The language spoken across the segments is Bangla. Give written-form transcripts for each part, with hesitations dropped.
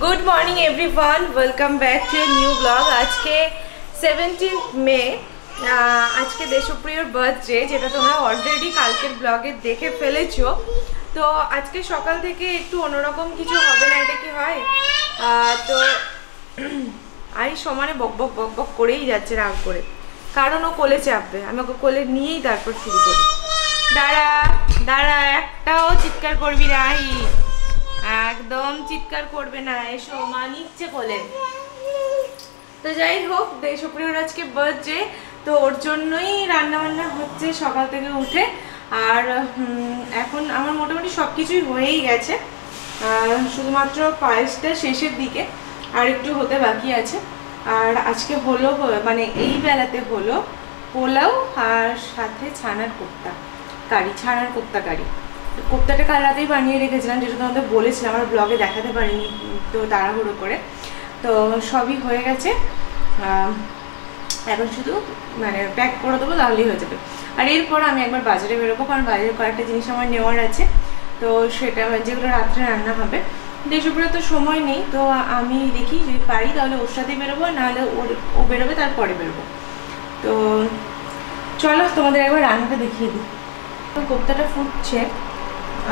Good morning everyone, welcome back to a new blog. आज के 17 मे आज के देशप्रियर बार्थडे যেটা তোমরা অলরেডি কালকের ব্লগে দেখে ফেলেছো। তো আজকে সকাল থেকে একটু অন্যরকম কিছু হবে না, এটা কি হয়? তো আই সমানে বক বক বক বক করেই যাচ্ছে রাগ করে, কারণ ও কোলে চাপবে। আমি ওকে কোলে নিয়েই তারপর শুরু করি। দাঁড়া দাঁড়া, একটাও চিৎকার করবি না, একদম চিৎকার করবে না, এসো মা নিচ্ছে কোলে। তো যাই হোক, দেশপ্রিয়র আজকে বার্থডে, তো ওর জন্যই রান্না বান্না হচ্ছে সকাল থেকে উঠে। আর এখন আমার মোটামুটি সব কিছুই হয়েই গেছে, শুধুমাত্র পায়েসটা শেষের দিকে আর একটু হতে বাকি আছে। আর আজকে হলো মানে এই বেলাতে হলো পোলাও আর সাথে ছানার কোপ্তা কারি, ছানার কোপ্তা কারি। কোপ্তাটা কাল রাতেই বানিয়ে রেখেছিলাম, যেটা তোমাদের বলেছিলাম, আমার ব্লগে দেখাতে পারিনি তো তাড়াহুড়ো করে। তো সবই হয়ে গেছে, এখন শুধু মানে প্যাক করে দেবো, তাহলেই হয়ে যাবে। আর এরপর আমি একবার বাজারে বেরোবো, কারণ বাজারে কয়েকটা জিনিস আমার নেওয়ার আছে। তো সেটা যেগুলো রাত্রে রান্না হবে। দেশপ্রিয় তো সময় নেই, তো আমি দেখি যদি পারি তাহলে ওর সাথেই বেরোবো, নাহলে ও বেরোবে তারপরে বেরোবো। তো চলো তোমাদের একবার রান্নাটা দেখিয়ে দিই। কোপ্তাটা ফুটছে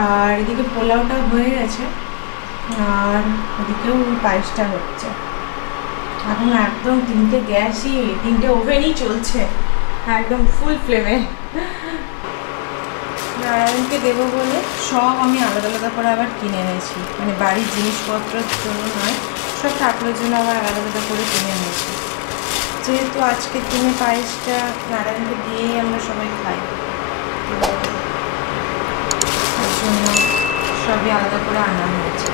আর এদিকে পোলাওটা হয়ে গেছে, আর ওদিকেও পায়েসটা হচ্ছে। এখন একদম তিনটে গ্যাসই, তিনটে ওভেনই চলছে একদম ফুল ফ্লেমে। নারায়ণকে দেবো বলে সব আমি আলাদা আলাদা করে আবার কিনে এনেছি, মানে বাড়ির জিনিসপত্রের জন্য নয়, সব ঠাকুরের জন্য আবার আলাদা আলাদা করে কিনে এনেছি। যেহেতু আজকের দিনে পায়েসটা নারায়ণকে দিয়েই আমরা সবাই খাই, তার জন্য সবই আলাদা করে আনা হয়েছে।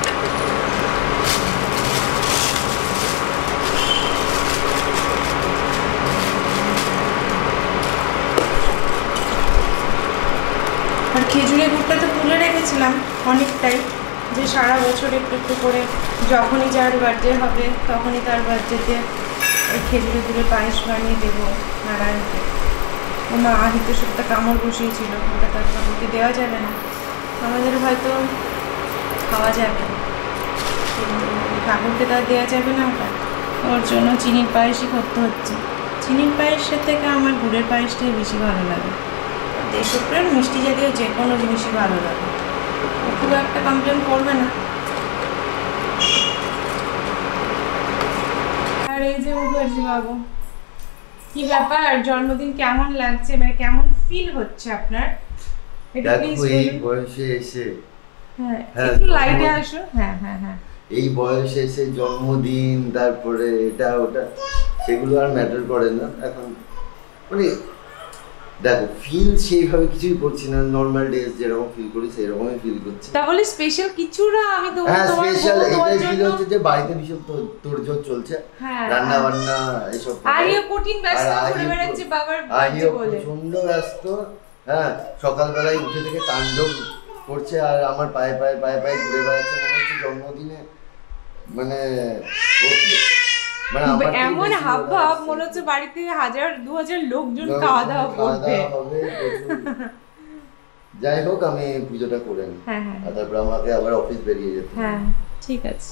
আর খেজুরের গুড়টা তো তুলে রেখেছিলাম অনেকটাই, যে সারা বছর একটু একটু করে যখনই যার বার্থডে হবে তখনই তার বার্থডেতে ওই খেজুরের গুড়ের পায়েস বানিয়ে দেবো নারায়ণকে। ও মা আহিত সবটা কামড় বসিয়েছিল, ওটা তার ঠাকুরকে দেওয়া যাবে না, আমাদের হয়তো খাওয়া যাবে, কিন্তু ঠাকুরকে তার দেওয়া যাবে না ওটা। ওর জন্য চিনির পায়েসই করতে হচ্ছে। চিনির পায়েসের থেকে আমার গুড়ের পায়েসটাই বেশি ভালো লাগে। দেশপ্রিয়র মিষ্টি জাতীয় যে কোনো জিনিসই ভালো লাগে, ও খুব একটা কমপ্লেন করবে না। আর এই যে মুখার্জি বাবু, কি ব্যাপার, জন্মদিন কেমন লাগছে, মানে কেমন ফিল হচ্ছে আপনার? এই বয়সে এসে, হ্যাঁ একটু লাইটে আসো। হ্যাঁ হ্যাঁ হ্যাঁ, এই বয়সে এসে জন্মদিন, তারপরে এটা ওটা, সেগুলো আর ম্যাটার করে না এখন। মানে দেখো, ফিল সেইভাবে কিছুই করছি না, নর্মাল ডেজ যেরকম ফিল করি সেরকমই ফিল করছি। তাহলে স্পেশাল কিছু না, আমি তো হ্যাঁ স্পেশাল এটাই ফিল হচ্ছে যে বাড়িতে ভীষণ তোড়জোড় চলছে, রান্না বান্না এসব। আরিও কঠিন ব্যস্ত ঘুরে বেড়াচ্ছে বাবার বাড়িতে বলে, প্রচন্ড ব্যস্ত। হ্যাঁ, সকালবেলায় উঠে থেকে তাণ্ডব করছে, আর আমার পায়ে পায়ে পায়ে পায়ে ঘুরে বেড়াচ্ছে, মনে হচ্ছে জন্মদিনে মানে এমন হাব ভাব মনে হচ্ছে বাড়িতে 1000-2000 লোকজন খাওয়া দাওয়া করবে। যাই হোক, আমি পুজোটা করে নিই, আর তারপর আমাকে আবার অফিস বেরিয়ে যেতে। হ্যাঁ ঠিক আছে।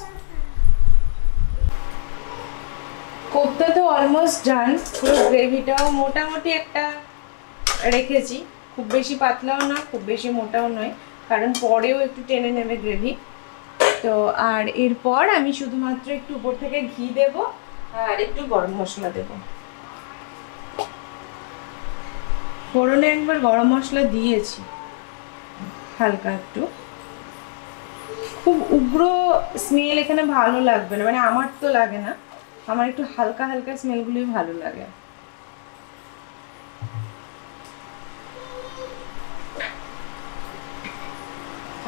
কোপ্তা তো অলমোস্ট ডান, পুরো গ্রেভিটাও মোটামুটি একটা রেখেছি, খুব বেশি পাতলাও না খুব বেশি মোটাও নয়, কারণ পরেও একটু টেনে নেবে গ্রেভি। তো আর এরপর আমি শুধুমাত্র একটু উপর থেকে ঘি দেব আর একটু গরম মশলা দেব। ফোড়নে একবার গরম মশলা দিয়েছি হালকা একটু, খুব উগ্র স্মেল এখানে ভালো লাগবে না, মানে আমার তো লাগে না, আমার একটু হালকা হালকা স্মেলগুলোই ভালো লাগে।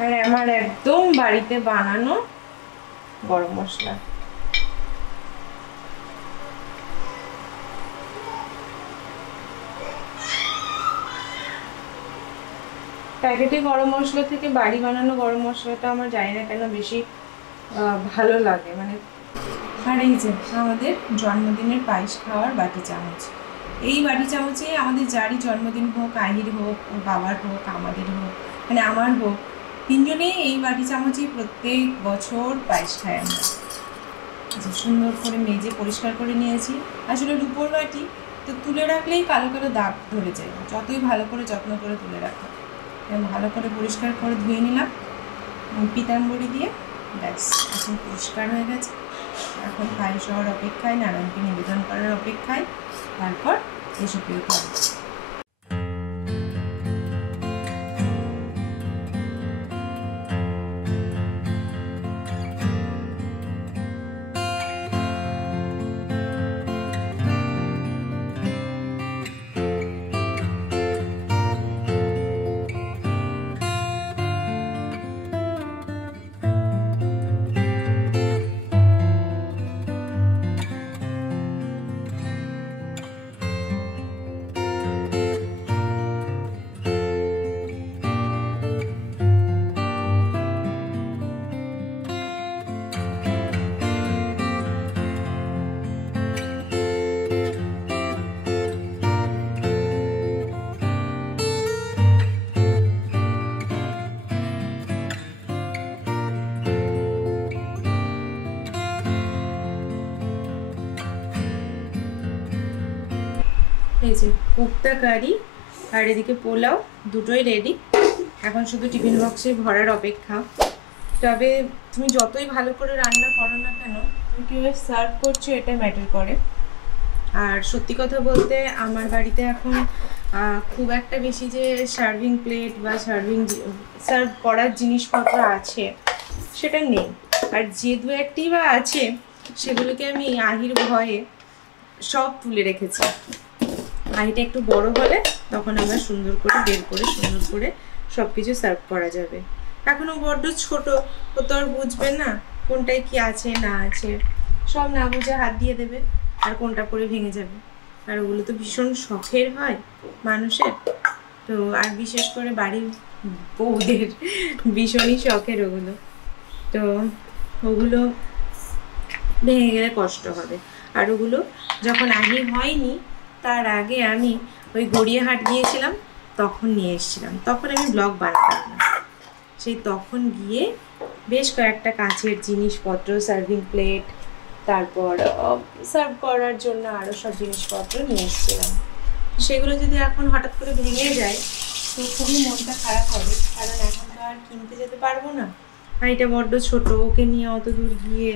আর আমার একদম বাড়িতে বানানো গরম মশলা। প্যাকেটে গরম মশলা থেকে বাড়ি বানানো গরম মশলাটা আমার জানি না কেন বেশি ভালো লাগে মানে। আর এই যে আমাদের জন্মদিনের পায়েস খাওয়ার বাটি চামচ, এই বাটি চামচে আমাদের যারই জন্মদিন হোক, আহির হোক, ওর বাবার হোক, আমাদের হোক, মানে আমার হোক, তিনজনেই এই বাটি চামচেই প্রত্যেক বছর পায়েস খাই আমরা। সুন্দর করে মেজে পরিষ্কার করে নিয়েছি। আসলে রূপোর বাটি তো তুলে রাখলেই কালো কালো দাগ ধরে যায়, যতই ভালো করে যত্ন করে তুলে রাখো। ভালো করে পরিষ্কার করে ধুয়ে নিলাম পিতাম্বরী দিয়ে, ব্যাস এখন পরিষ্কার হয়ে গেছে। এখন পায়েস হওয়ার অপেক্ষায়, নারায়ণকে নিবেদন করার অপেক্ষায়, তারপর দেশপ্রিয় খাবো। এই যে কোপ্তা কারি আর এদিকে পোলাও, দুটোই রেডি। এখন শুধু টিফিন বক্সে ভরার অপেক্ষা। তবে তুমি যতই ভালো করে রান্না করো না কেন, তুমি কীভাবে সার্ভ করছো এটা ম্যাটার করে। আর সত্যি কথা বলতে আমার বাড়িতে এখন খুব একটা বেশি যে সার্ভিং প্লেট বা সার্ভ করার জিনিসপত্র আছে সেটা নেই। আর যে দু একটি বা আছে সেগুলোকে আমি আহির ভয়ে সব তুলে রেখেছি। আহিটা একটু বড় হলে তখন আমরা সুন্দর করে বের করে সুন্দর করে সব কিছু সার্ভ করা যাবে। এখনও বড্ড ছোট, ও তো আর বুঝবে না কোনটায় কি আছে না আছে, সব না বুঝে হাত দিয়ে দেবে আর কোনটা করে ভেঙে যাবে। আর ওগুলো তো ভীষণ শখের হয় মানুষের, তো আর বিশেষ করে বাড়ির বউদের ভীষণই শখের ওগুলো। তো ওগুলো ভেঙে গেলে কষ্ট হবে। আর ওগুলো যখন আহি হয়নি তার আগে আমি ওই গড়িয়াহাট গিয়েছিলাম, তখন নিয়ে এসেছিলাম। তখন আমি ব্লগ বানাতাম না, সেই তখন গিয়ে বেশ কয়েকটা কাঁচের জিনিসপত্র, সার্ভিং প্লেট, তারপর সার্ভ করার জন্য আরও সব জিনিসপত্র নিয়ে এসেছিলাম। সেগুলো যদি এখন হঠাৎ করে ভেঙে যায় তো খুবই মনটা খারাপ হবে, কারণ এখন তো আর কিনতে যেতে পারবো না। আর এটা বড্ড ছোট, ওকে নিয়ে অত দূর গিয়ে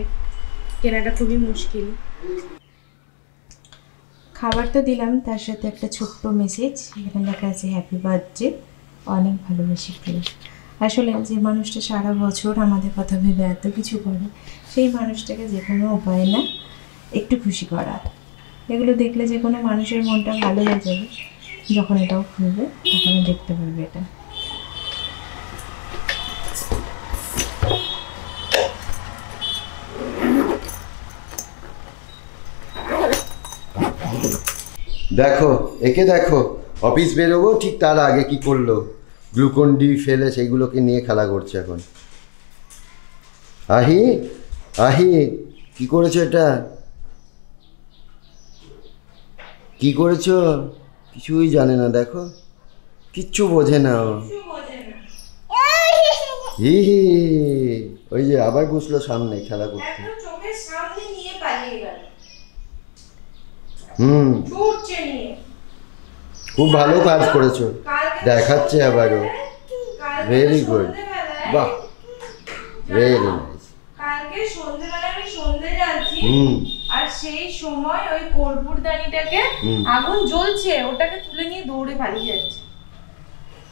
কেনাটা খুবই মুশকিল। খাবার তো দিলাম, তার সাথে একটা ছোট্ট মেসেজ এখানে লেখা আছে হ্যাপি বার্থডে, অনেক ভালোবাসি প্রিয়। আসলে যে মানুষটা সারা বছর আমাদের কথা ভেবে এত কিছু করে, সেই মানুষটাকে যে কোনো উপায় না একটু খুশি করা, এগুলো দেখলে যে কোনো মানুষের মনটা ভালো হয়ে যাবে। যখন এটাও খুলবে তখন দেখতে পারবে এটা। দেখো একে দেখো, অফিস বেরোবো ঠিক তার আগে কি করলো, গ্লুকন ডি ফেলে সেইগুলোকে নিয়ে খেলা করছে এখন। আহি আহি কি করেছো এটা, কি করেছো? কিছুই জানে না, দেখো কিচ্ছু বোঝে না ও। হি হি, ওই যে আবার বসলো সামনে খেলা করতে। খুব ভালো কাজ করেছো, দেখাচ্ছে আবারও। ভেরি গুড, বাহ, ভেরি নাইস। কালকে সন্ধ্যাবেলা আমি সন্ধ্যে যাচ্ছি, আর সেই সময় ওই কর্পূরদানিটাকে আগুন জ্বলছে, ওটাকে তুলে নিয়ে দৌড়ে পালিয়ে যাচ্ছে।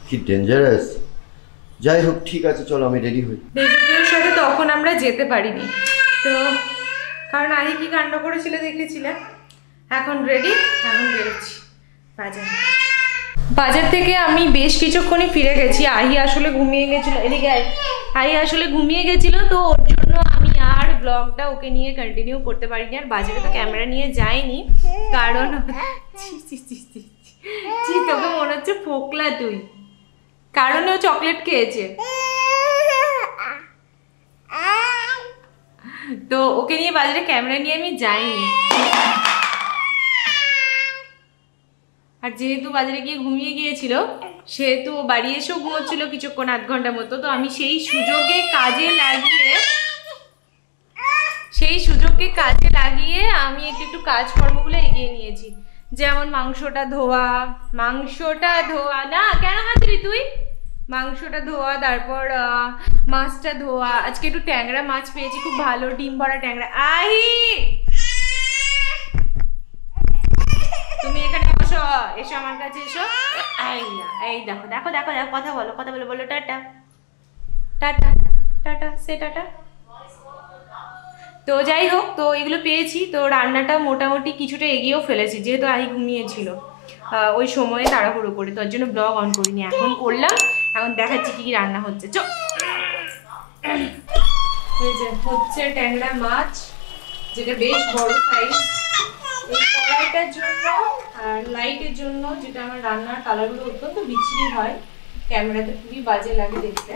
কি ডেঞ্জারাস। যাই হোক, ঠিক আছে, চলো আমি রেডি হই। দেশপ্রিয়র সাথে তখন আমরা যেতে পারিনি তো, কারণ আগে কি কাণ্ড করেছিল দেখেছিলে। এখন রেডি, এখন বেরোচ্ছি বাজার থেকে। আমি বেশ কিছুক্ষণই ফিরে গেছি। আহি আসলে ঘুমিয়ে গেছিলো, এদিকে আহি আসলে ঘুমিয়ে গেছিলো, তো ওর জন্য আমি আর ব্লগটা ওকে নিয়ে কন্টিনিউ করতে পারিনি। আর বাজারে তো ক্যামেরা নিয়ে যাইনি, কারণ তোকে মনে হচ্ছে ফোকলা তুই, কারণ ও চকলেট খেয়েছে। তো ওকে নিয়ে বাজারে ক্যামেরা নিয়ে আমি যাইনি। আর যেহেতু বাজারে গিয়ে ঘুমিয়ে গিয়েছিল, সেহেতু বাড়ি এসেও ঘুমোচ্ছিল কিছুক্ষণ, 8 ঘন্টার মতো। তো আমি সেই সুযোগে কাজে লাগিয়ে সেই সুযোগকে কাজে লাগিয়ে আমি একটু কাজকর্মগুলো এগিয়ে নিয়েছি। যেমন মাংসটা ধোয়া না, কেন খাচ্ছিস তুই? মাংসটা ধোয়া, তারপর মাছটা ধোয়া। আজকে একটু ট্যাংরা মাছ পেয়েছি, খুব ভালো ডিম ভরা ট্যাংরা। তুমি এখানে বসো, এসো আমার কাছে এসো। এই দেখো দেখো দেখো দেখো, কথা বলো বলো টাটা টাটা টাটা, সে টাটা। তো যাই হোক, তো এগুলো পেয়েছি। তো রান্নাটা মোটামুটি কিছুটা এগিয়েও ফেলেছি, যেহেতু আহি ঘুমিয়েছিল ওই সময়ে তাড়াহুড়ো করে, তো ওর জন্য ব্লগ অন করিনি। এখন করলাম, এখন দেখাচ্ছি কি কি রান্না হচ্ছে। এই যে হচ্ছে ট্যাংরা মাছ, যেটা বেশ বড় সাইজ। এই কড়াইটার জন্য আর লাইটের জন্য, যেটা আমার রান্নার কালারগুলো অত্যন্ত বিচ্ছিরি হয়, ক্যামেরাতে খুবই বাজে লাগে দেখতে।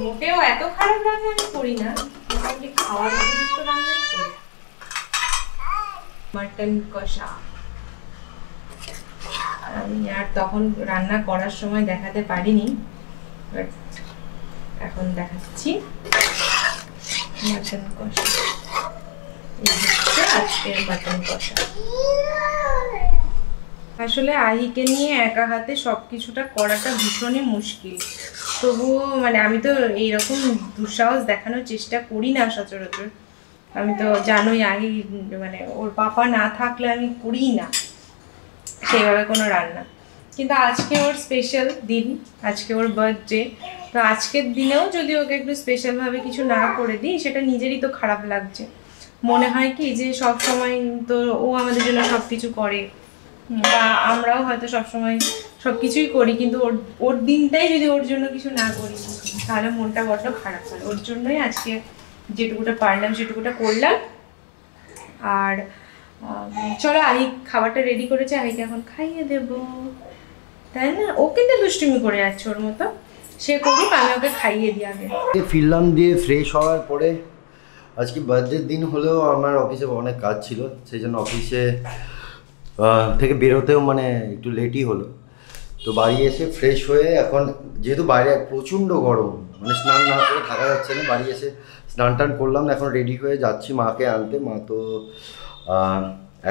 মোটেও এত খারাপ রান্না আমি করি না, মোটামুটি খাওয়ার উপযুক্ত রান্নাই করি। মাটন কষা আমি আর তখন রান্না করার সময় দেখাতে পারিনি, বাট এখন দেখাচ্ছি। মাটন কষা, এই হচ্ছে আজকের মাটন কষা। আসলে আহিকে নিয়ে একা হাতে সবকিছুটা করাটা ভীষণই মুশকিল। তবুও মানে আমি তো এইরকম দুঃসাহস দেখানোর চেষ্টা করি না সচরাচর। আমি তো জানোই আহি মানে ওর পাপা না থাকলে আমি করি না সেইভাবে কোনো রান্না। কিন্তু আজকে ওর স্পেশাল দিন, আজকে ওর বার্থডে। তো আজকের দিনেও যদি ওকে একটু স্পেশালভাবে কিছু না করে দিই, সেটা নিজেরই তো খারাপ লাগছে। মনে হয় কি যে সব সময় তো ও আমাদের জন্য সব কিছু করে, বা আমরাও হয়তো সবসময় সব কিছুই করি, কিন্তু ওর দিনটাই যদি ওর জন্য কিছু না করি, তাহলে মনটা বড্ড খারাপ হয়। ওর জন্যই আজকে যেটুকুটা পারলাম সেটুকুটা করলাম। আর চলো, আহি খাবারটা রেডি করেছে, আহিকে এখন খাইয়ে দেব, তাই না? ও কিন্তু দুষ্টুমি করে যাচ্ছে ওর মতো, সে করুক, আমি ওকে খাইয়ে দিই আগে। ফিরলাম দিয়ে ফ্রেশ হওয়ার পরে। আজকে বার্থডের দিন হলেও আমার অফিসে অনেক কাজ ছিল, সেই জন্য অফিসে থেকে বেরোতেও মানে একটু লেটই হলো। তো বাড়ি এসে ফ্রেশ হয়ে, এখন যেহেতু বাইরে প্রচণ্ড গরম, মানে স্নান না করে থাকা যাচ্ছে না, বাড়ি এসে স্নান টান করলাম। এখন রেডি হয়ে যাচ্ছি মাকে আনতে। মা তো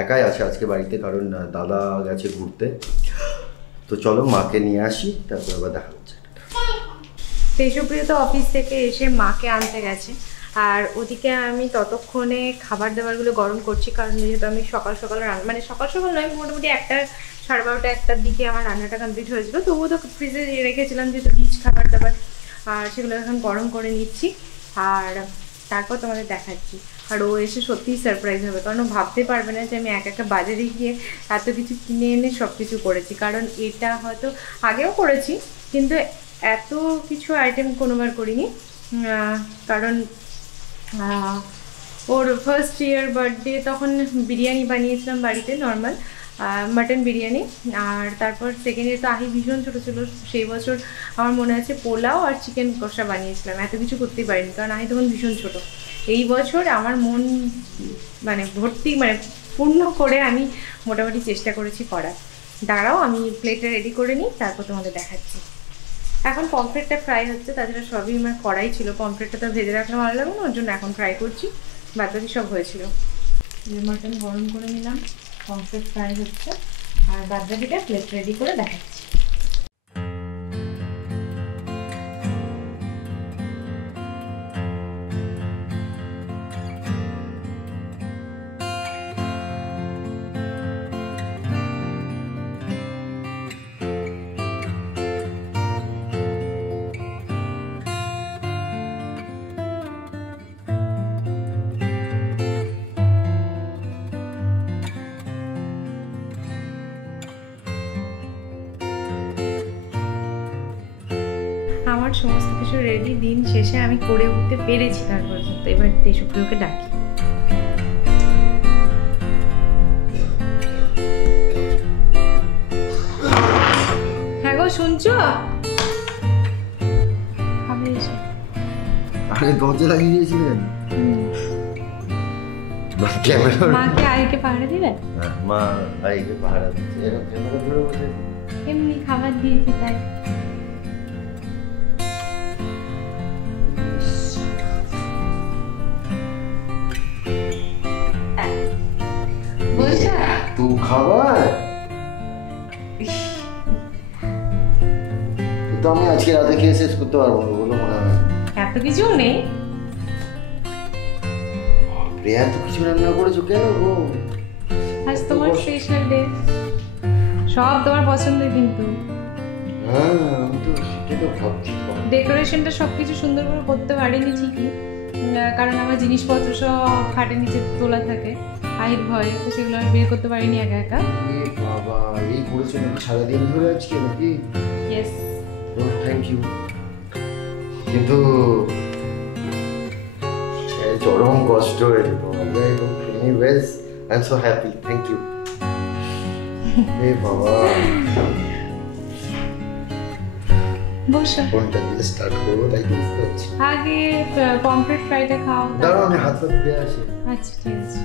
একাই আছে আজকে বাড়িতে, কারণ দাদা গেছে ঘুরতে। তো চলো মাকে নিয়ে আসি, তারপর আবার দেখা হচ্ছে। দেশপ্রিয় তো অফিস থেকে এসে মাকে আনতে গেছে, আর ওদিকে আমি ততক্ষণে খাবার দাবারগুলো গরম করছি। কারণ যেহেতু আমি সকাল সকাল মানে সকাল নয়, মোটামুটি 1:30-1:30টার দিকে আমার রান্নাটা কমপ্লিট হয়েছিল। তবুও তো ফ্রিজে রেখেছিলাম যেহেতু রিচ খাবার দাবার, আর সেগুলো এখন গরম করে নিচ্ছি, আর তারপর তোমাদের দেখাচ্ছি। আর ও এসে সত্যিই সারপ্রাইজ হবে, কারণ ও ভাবতে পারবে না যে আমি একটা বাজারে গিয়ে এত কিছু কিনে এনে সব কিছু করেছি। কারণ এটা হয়তো আগেও করেছি, কিন্তু এত কিছু আইটেম কোনোবার করিনি। কারণ ওর ফার্স্ট ইয়ার বার্থডে তখন বিরিয়ানি বানিয়েছিলাম বাড়িতে, নর্মাল মাটন বিরিয়ানি। আর তারপর সেকেন্ড ইয়ার তো আহি ভীষণ ছোটো ছিল, সেই বছর আমার মনে আছে পোলাও আর চিকেন কষা বানিয়েছিলাম। এত কিছু করতেই পারিনি, কারণ আহি তখন ভীষণ ছোটো। এই বছর আমার মন মানে ভর্তি, মানে পূর্ণ করে আমি মোটামুটি চেষ্টা করেছি করার। দাঁড়াও, আমি প্লেটটা রেডি করে নিই, তারপর তোমাদের দেখাচ্ছি। এখন পমফ্রেটটা ফ্রাই হচ্ছে, তাছাড়া সবই আমার কড়াই ছিল। পমফ্রেটটা তো ভেজে রাখলে ভালো লাগবে না, ওর জন্য এখন ফ্রাই করছি। বাকি সব হয়েছিল। মাটন গরম করে নিলাম, পমফ্রেট ফ্রাই হচ্ছে, আর বাদবাকিটা প্লেট রেডি করে দেখাচ্ছি। আমার সমস্ত কিছু রেডি, দিন শেষে আমি করে উঠতে পেরেছি। তারপর এবার দেশপ্রিয়কে ডাকি। হ্যাঁ গো, শুনছো? আরে দরজা লাগিয়ে দিয়েছিলেন? মাকে আইকে পাহাড়ে দিবে? মা আইকে পাহাড়ে দিচ্ছে, এরকম ক্যামেরা ধরে বসে এমনি খাবার দিয়েছি তাই। বলছো? এত খাবার তো আমি আজকে রাতে খেয়ে শেষ করতে পারবো না বলে মনে হয়। এত কিছু নেই। বাপরে, এত কিছু রান্না করেছো কেন গো? আজ তোমার স্পেশাল ডে, সব তোমার পছন্দের কিন্তু। হ্যাঁ, আমি তো সেটা তো ভাবছি। ডেকোরেশনটা সবকিছু সুন্দর করে করতে পারিনি ঠিকই, কারণ আমার জিনিসপত্র সব খাটের নিচে তোলা থাকে হাইট ভয়ে, তো সেগুলো আমি বের করতে পারিনি একা একা। এ বাবা, এই করেছো নাকি সারাদিন ধরে আজকে নাকি? ইয়েস। Thank you. কিন্তু চরম কষ্ট হয়েছে তো। Anyways, I am so happy, thank you. এ বাবা, বসো। কোনটা দিয়ে স্টার্ট করবো তাই তো বুঝতে পারছি। আগে পমফ্রেট ফ্রাইটা খাও। দাঁড়াও, আমি হাত ধুয়ে আসি। আচ্ছা ঠিক আছে।